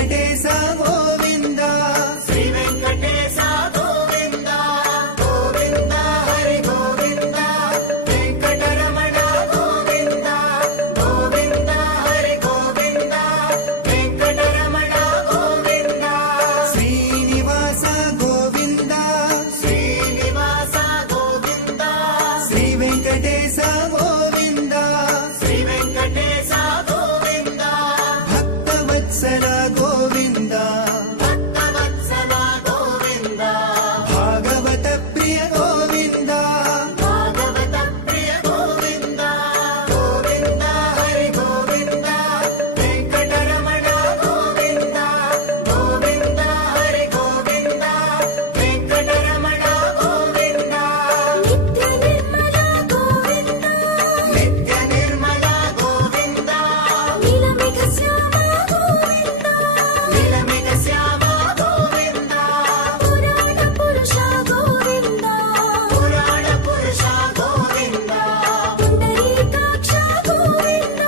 వెంకటేశ గోవింద శ్రీ వెంకటేశ గోవింద గోవింద హరి గోవింద వెంకటరమణ గోవింద గోవింద హరి గోవింద వెంకటరమణ గోవింద శ్రీనివాస గోవింద శ్రీనివాస గోవింద శ్రీ వెంకటేశ గోవింద శ్రీ వెంకటేశ గోవింద భక్తవత్సల గోవింద భక్తవత్సల గోవింద భాగవత ప్రియ గోవింద భాగవత ప్రియ గోవింద గోవింద హరి గోవింద వెంకటరమణ గోవింద గోవింద హరి గోవింద వెంకటరమణ గోవింద నిత్య నిర్మల గోవింద నీలమేఘ శ్యామ గోవింద నీలమేఘ శ్యామ గోవింద పురాణ పురుష గోవింద పురాణ పురుష గోవింద పుండరీకాక్ష గోవింద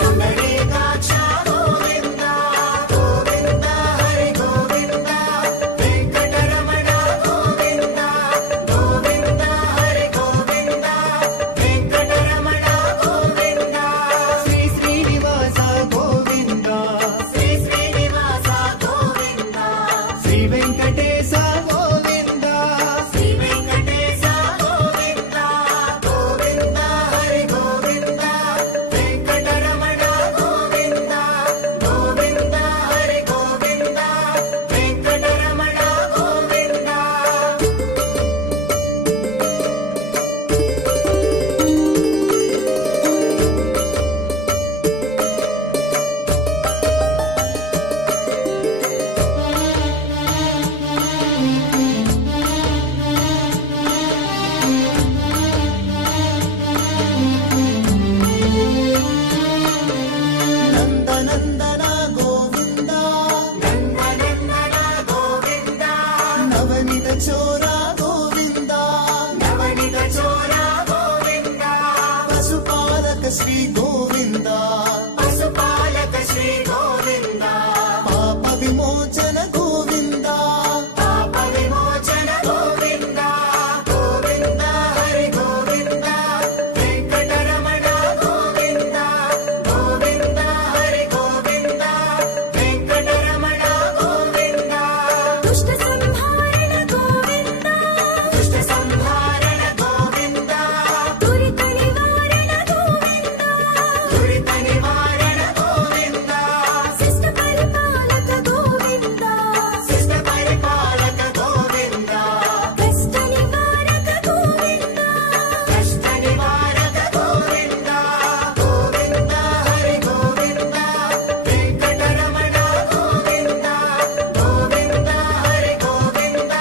పుండరీకాక్ష గోవింద గోవింద హరి గోవింద వెంకటరమణ గోవింద గోవింద హరి గోవింద వెంకటరమణ గోవింద శ్రీ శ్రీనివాస గోవింద శ్రీ శ్రీనివాస గోవింద శ్రీ వెంకటేశ గోవింద శ్రీ వెంకటేశ గోవింద గోవింద హరి గోవింద వెంకటరమణ గోవింద గోవింద హరి గోవింద వెంకటరమణ గోవింద నందనందన గోవింద నందనందన గోవింద నవనిత చోర గోవింద నవనిత చోర గోవింద పశుపాలక శ్రీ గోవింద పశుపాలక శ్రీ గోవింద పాప విమోచన గోవింద పాప విమోచన గోవింద గోవింద హరి గోవింద వెంకటరమణ గోవింద గోవింద హరి గోవింద వెంకటరమణ గోవింద దుష్ట సంహారణ గోవింద దుష్ట సంహారణ గోవింద దురిత నివారణ గోవింద దురిత నివారణ గోవింద శిష్ట పరిపాలక గోవింద శిష్ట పరిపాలక గోవింద కష్ట నివారక గోవింద కష్ట నివారక గోవింద గోవింద హరి గోవింద వెంకటరమణ గోవింద గోవింద హరి గోవింద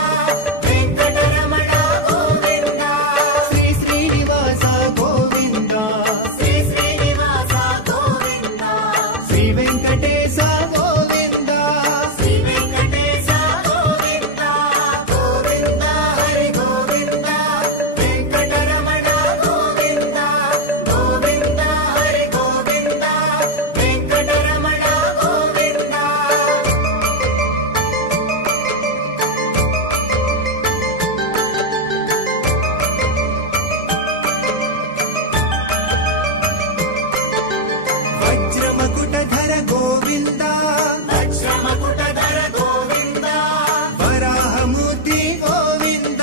వెంకటరమణ గోవింద శ్రీ శ్రీనివాస గోవింద శ్రీ శ్రీనివాస గోవింద శ్రీ వెంకటేశ గోవింద శ్రీ వెంకటేశ గోవింద గోవింద హరి గోవింద వెంకటరమణ గోవింద గోవింద హరి గోవింద వెంకటరమణ గోవింద వజ్రమకుటధర గోవింద వజ్రమకుటధర గోవింద వరాహమూర్తి గోవింద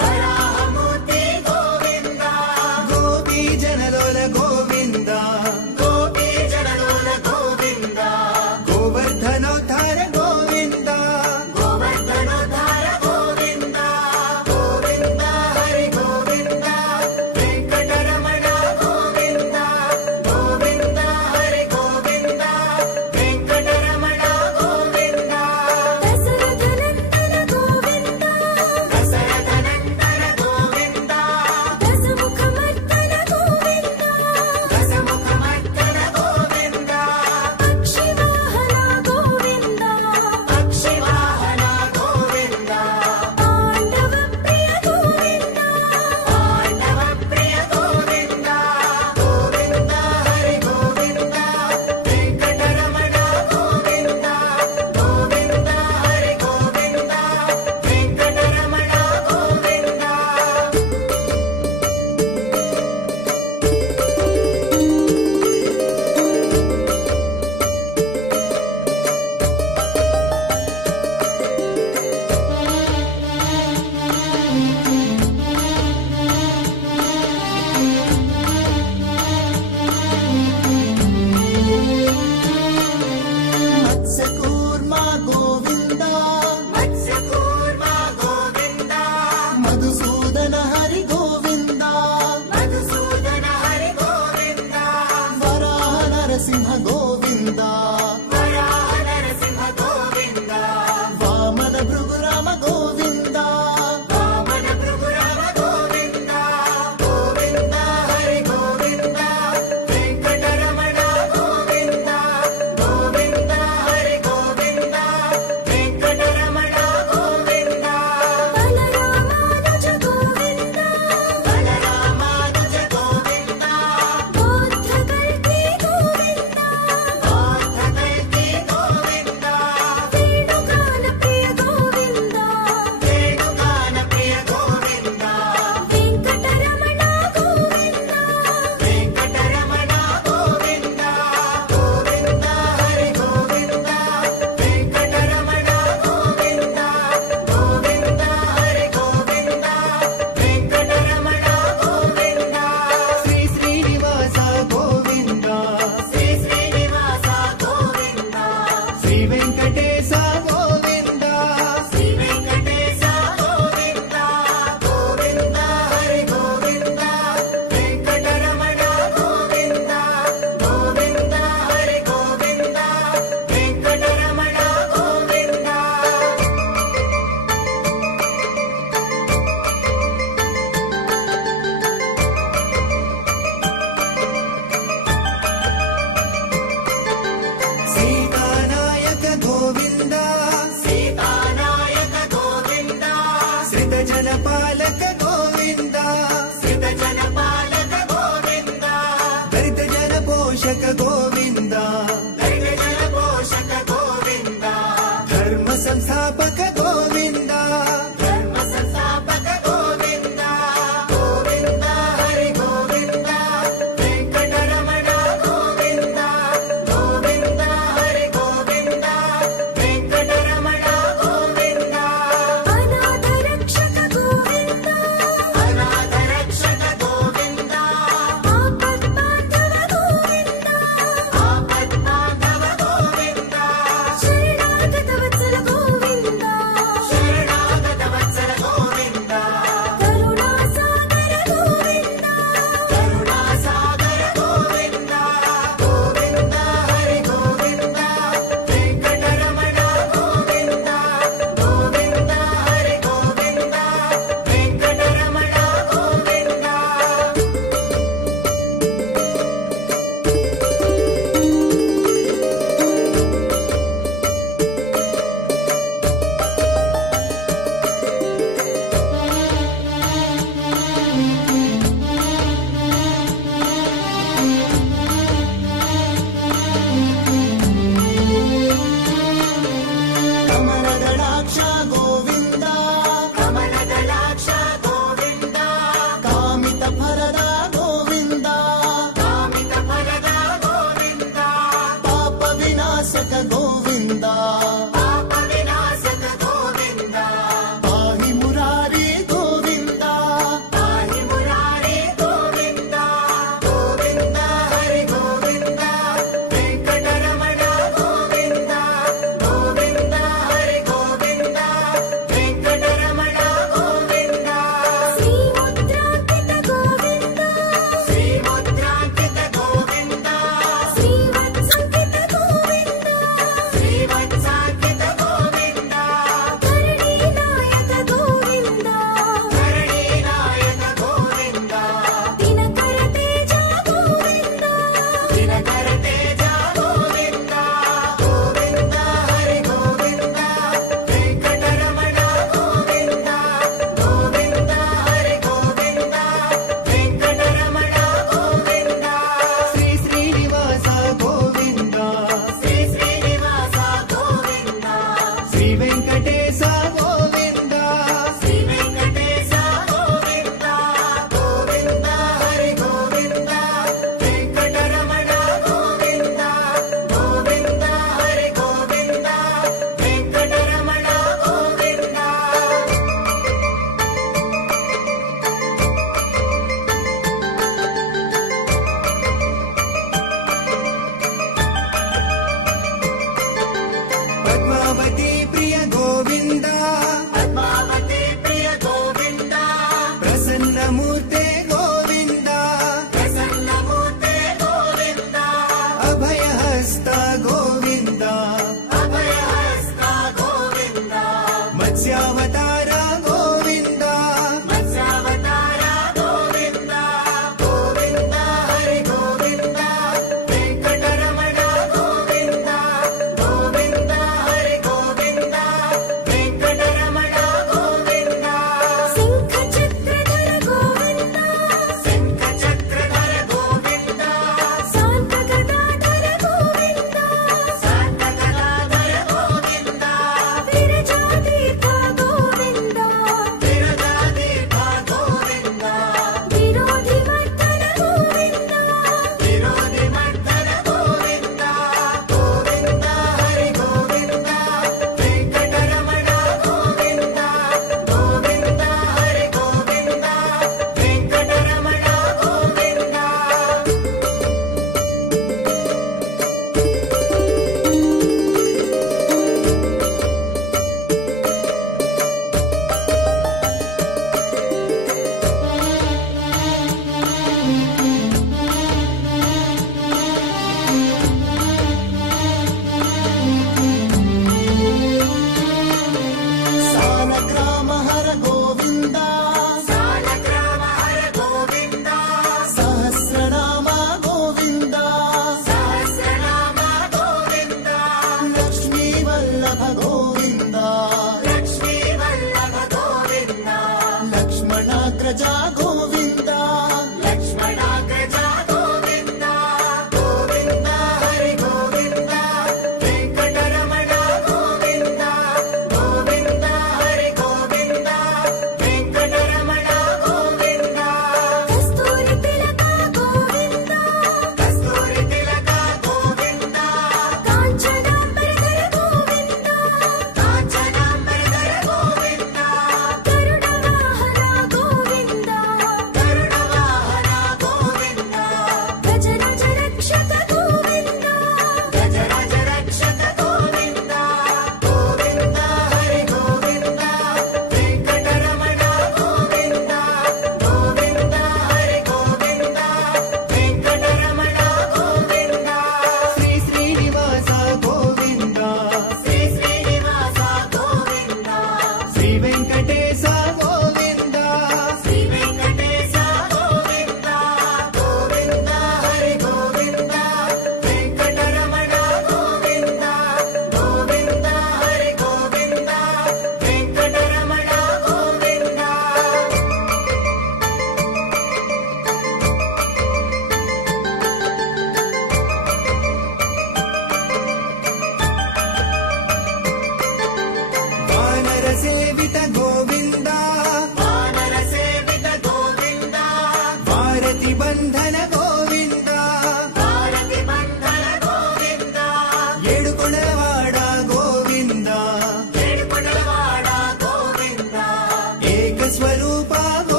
వరాహమూర్తి గోవింద గోపీ జనలోల గోవింద గోపీ జనలోల గోవింద గోవర్ధనోద్ధార గోవింద గోవర్ధనోద్ధార గోవింద గోవింద హరి గోవింద వెంకటరమణ గోవింద గోవింద హరి గోవింద వెంకటరమణ గోవింద వెంకటేశ గోవింద శ్రీ వెంకటేశ గోవింద గోవింద హరి గోవింద వెంకటరమణ గోవింద గోవింద హరి గోవింద వెంకటరమణ గోవింద సీతానాయక గోవింద సీతానాయక గోవింద శ్రితజనపాలక గోవింద శ్రితజనపాలక గోవింద దరిద్ర జన పోషక గోవింద దరిద్ర జన పోషక గోవింద ధర్మ సంస్థాపక గోవింద ధర్మ సంస్థాపక గోవింద గోవింద హరి గోవింద వెంకటరమణ గోవింద గోవింద హరి గోవింద వెంకటరమణ గోవింద అనాథ రక్షక గోవింద అనాథ రక్షక గోవింద ఆపద్బాంధవ గోవింద ఆపద్బాంధవ గోవింద శరణాగత వత్సల గోవింద శరణాగత వత్సల గోవింద కరుణాసాగర గోవింద కరుణాసాగర గోవింద గోవింద హరి గోవింద వెంకటరమణ గోవింద గోవింద హరి గోవింద వెంకటరమణ గోవింద కమలదళాక్ష గోవింద కమలదళాక్ష గోవింద కామిత ఫలద గోవింద కామిత ఫలద గోవింద పాప వినాశక గోవింద పాప వినాశక గోవింద పాహి మురారి గోవింద పాహి మురారి గోవింద గోవింద హరి గోవింద వెంకటరమణ గోవింద గోవింద హరి గోవింద వెంకటరమణ గోవింద శ్రీముద్రాంకిత గోవింద శ్రీముద్రాంకిత గోవింద శ్రీవత్సంకిత గోవింద శ్రీవత్సంకిత వల్లభ గోవింద లక్ష్మీ వల్లభ గోవింద లక్ష్మణాగ్రజ గోవింద లక్ష్మణాగ్రజ గోవింద గోవింద హరి గోవింద వెంకటరమణ గోవింద గోవింద హరి గోవింద వెంకటరమణ గోవింద కస్తూరి తిలక గోవింద కస్తూరి తిలక గోవింద కాంచనాంబరధర గోవింద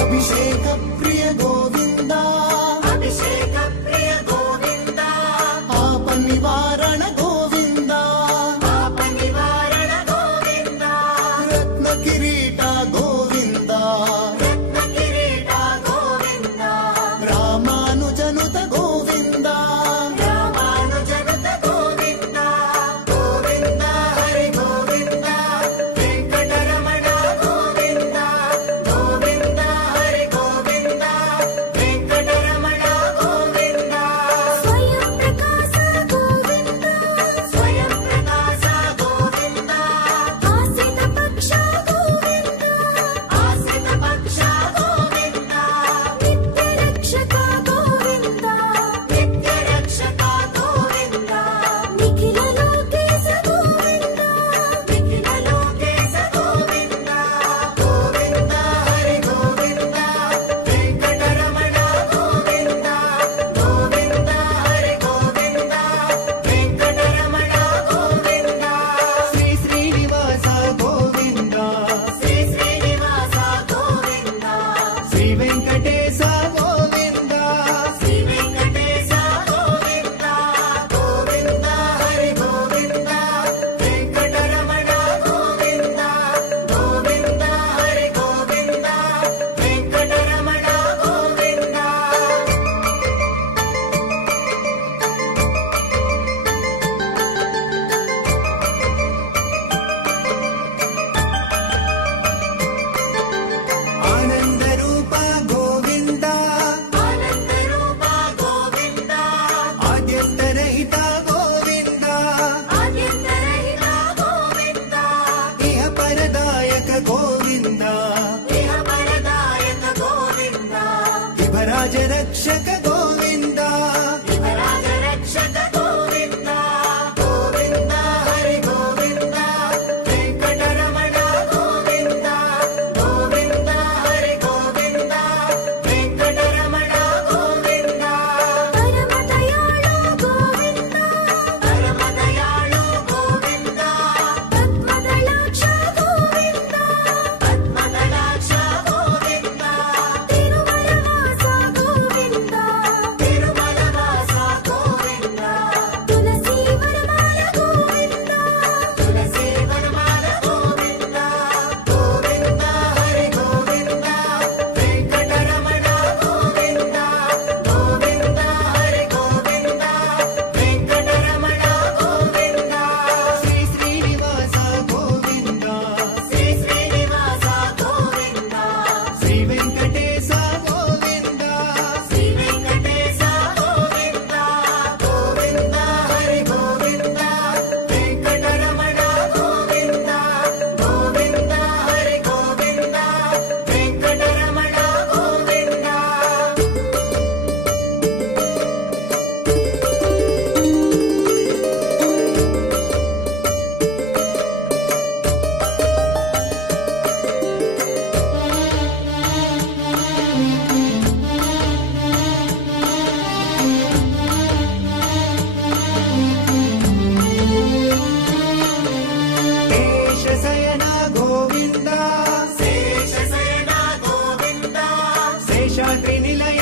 ಅಭಿಷೇಕ ಪ್ರಿಯ ಗೋವಿಂದ, ಅಭಿಷೇಕ ಪ್ರಿಯ ಗೋವಿಂದ, ಪಾಪ ನಿವಾರಣ ಗೋವಿಂದ, ಪಾಪ ನಿವಾರಣ ಗೋವಿಂದ, ರತ್ನ ಕಿರೀಟ ಗೋವಿಂದ, ರತ್ನ ಕಿರೀಟ ಗೋವಿಂದ, ರಾಮಾನುಜನುತ ಗೋವಿಂದ, ರಾಮಾನುಜನುತ ಗೋವಿಂದ, ಗೋವಿಂದ ಹರಿ ಗೋವಿಂದ, ವೆಂಕಟರಮಣ ಗೋವಿಂದ, ಗೋವಿಂದ ಹರಿ ಗೋವಿಂದ, ವೆಂಕಟರಮಣ ಗೋವಿಂದ, ಸ್ವಯಂ ಪ್ರಕಾಶ ಗೋವಿಂದ, ಸ್ವಯಂ ಪ್ರಕಾಶ ಗೋವಿಂದ, ಆಸಿತ ಪಕ್ಷ ಗೋವಿಂದ, ಆಸಿತ ಪಕ್ಷ ಗೋವಿಂದ, ನಿತ್ಯ ರಕ್ಷಕ ಗೋವಿಂದ, ನಿತ್ಯ ರಕ್ಷಕ ಗೋವಿಂದ, ನಿಖಿಲ ಲೋಕೇಶ ಗೋವಿಂದ, ನಿಖಿಲ ಲೋಕೇಶ ಗೋವಿಂದ, ಗೋವಿಂದ ಹರಿ ಗೋವಿಂದ, ವೆಂಕಟರಮಣ ಗೋವಿಂದ, ಗೋವಿಂದ ಹರಿ ಗೋವಿಂದ, ವೆಂಕಟರಮಣ ಗೋವಿಂದ, ಶ್ರೀ ಶ್ರೀನಿವಾಸ ಗೋವಿಂದ, ಶ್ರೀ ಶ್ರೀನಿವಾಸ ಗೋವಿಂದ, ಶ್ರೀ ವೆಂಕಟೇಶ ಗೋವಿಂದ, ಶ್ರೀ ವೆಂಕಟೇಶ ಗೋವಿಂದ, ಗೋವಿಂದ ಹರಿ ಗೋವಿಂದ, ವೆಂಕಟರಮಣ ಗೋವಿಂದ, ಗೋವಿಂದ ಹರಿ ಗೋವಿಂದ, ವೆಂಕಟರಮಣ ಗೋವಿಂದ. ಆನಂದ ರೂಪ ಗೋವಿಂದ, ಆನಂದ ರೂಪ ಗೋವಿಂದ, ಆದ್ಯಂತರಹಿತ ಗೋವಿಂದ, ಆದ್ಯಂತರಹಿತ ಗೋವಿಂದ, ಇಹ ಪರದಾಯಕ ಗೋವಿಂದ, ಇಹ ವರದಾಯಕ ಗೋವಿಂದ, ಯುವರಾಜ ರಕ್ಷಕ ಗೋವಿಂದ, ಯುವರಾಜ ರಕ್ಷಕ ಗೋವಿಂದ, ಗೋವಿಂದ ಹರಿ ಗೋವಿಂದ, ವೆಂಕಟರಮಣ ಗೋವಿಂದ, ಗೋವಿಂದ ಹರಿ ಗೋವಿಂದ, ವೆಂಕಟರಮಣ ಗೋವಿಂದ, ಪರಮ ದಯಾಳು ಗೋವಿಂದ, ಪರಮ ದಯಾಳು ಗೋವಿಂದ, ಪದ್ಮದಳಾಕ್ಷ ಗೋವಿಂದ, ಪದ್ಮದಳಾಕ್ಷ ಗೋವಿಂದ, ತಿರುಮಲವಾಸ ಗೋವಿಂದ, ತಿರುಮಲವಾಸ ಗೋವಿಂದ, ತುಳಸಿ ವನಮಾಲ ಗೋವಿಂದ, ತುಳಸಿ ವನಮಾಲ ಗೋವಿಂದ, ಗೋವಿಂದ ಹರಿ ಗೋವಿಂದ, ವೆಂಕಟರಮಣ ಗೋವಿಂದ, ಗೋವಿಂದ ಹರಿ ಗೋವಿಂದ, ವೆಂಕಟರಮಣ ಗೋವಿಂದ, ಶ್ರೀ ಶ್ರೀನಿವಾಸ ಗೋವಿಂದ, ಶ್ರೀ ಶ್ರೀನಿವಾಸ ಗೋವಿಂದ, ಶ್ರೀ ವೆಂಕಟೇಶ ಗೋವಿಂದ, ಶ್ರೀ ವೆಂಕಟೇಶ ಗೋವಿಂದ, ಗೋವಿಂದ ಹರಿ ಗೋವಿಂದ, ವೆಂಕಟರಮಣ ಗೋವಿಂದ, ಗೋವಿಂದ ಹರಿ ಗೋವಿಂದ, ವೆಂಕಟರಮಣ ಗೋವಿಂದ. ಶೇಷಶಯನ ಗೋವಿಂದ, ಶೇಷಶಯನ ಗೋವಿಂದ, ಶೇಷಾದ್ರಿ ನಿಲಯ